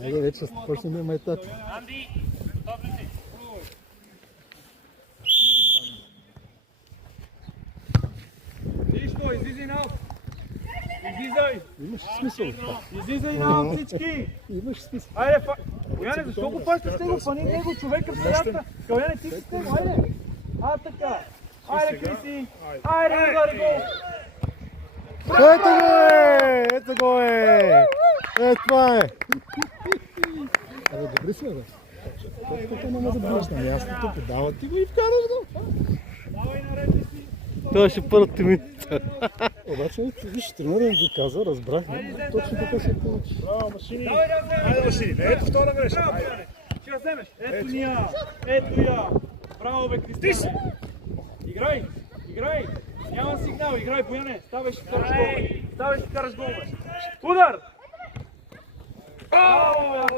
Айде вече почнем майтачи. Излизай наут! Излизай! Имаш смисъл това. Излизай наут всички! Имаш смисъл. Айде, Бояне, защо го пъщаш с него? Фани него, човека в средата! Бояне, ти си с него, айде! Така! Айде, Криси! Айде, удари гол! Ето го е! Ето го е! Ето това е! Абе, добри сме, бе. Тук не може да бъдеш на мястото, подава ти го и вкараш го. Давай наред си! Това ще първата минута. Обаче, виж, тренерът го каза, разбрахме, точно така се получи. Браво, машини! Давай, айде, машини! Ето втора грешка! Ще я вземеш! Ето ния! Ето я! Браво, бе, Кристиан! Играй! Играй! Няма сигнал, играй, Бояне! Ставай, ще караш гол! Ставай, ще караш гол! Удар!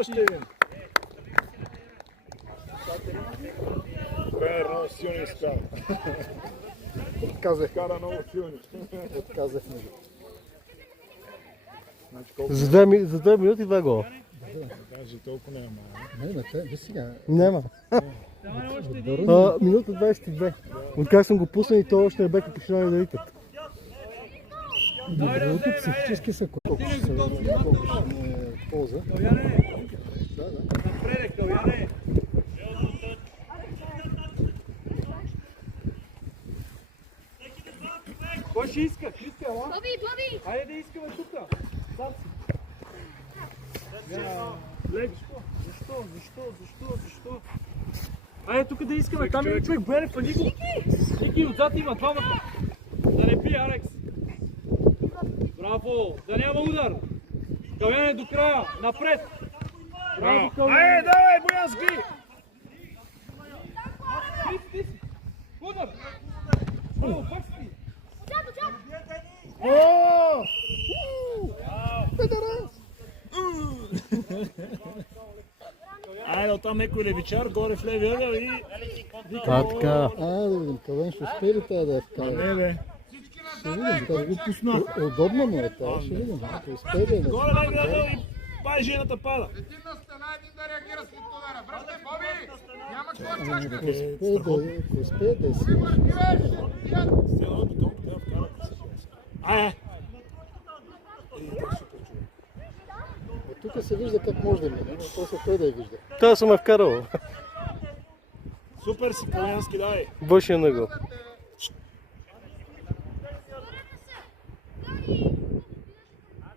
Още един! Верно, силни скара. Отказах. Скара много силни. Отказахме го. Значи колко? За 2 минути 2 гола. Даже толкова няма. Не, те, виж сега. Няма. Минута 22. Откак съм го пуснал и той още не бяха починали да викат. Другото психически са колко ще се полза. Бояне! Да. Напредък, Бояне! Кой ще иска? Иска, ела? Боби! Хайде да искаме тука. Сам си. Леко. Защо? Айде тук да искаме. Там има човек, Бояне, фани го. Ники, отзад има двамата. Да не пие, Алекс. Браво! Да няма удар. Каляне до края. Напред. Браво, Каляне. Айде, давай, Боянски! Ти си. Удар. Браво, пак си. О! Айде, оттам некой левичар, горе в левия ъгъл и... Така. Да видим, Кален ще успее ли тази да я вкара? Не, бе. Ще видим, това го пусна. Удобно му е това, ще видим. Ако успее да я да Горе левия ъгъл и пай жената пада. Един на стена, един да реагира след удара. Връщай, Боби! Няма какво чакаш. Ако успее да я силиш. Стена от бетонка, трябва да вкарат. Айде! Тук се вижда как може да мине, но после той да я вижда. Това съм ме вкарал. Супер си, Калянски, дай! Външния ъгъл.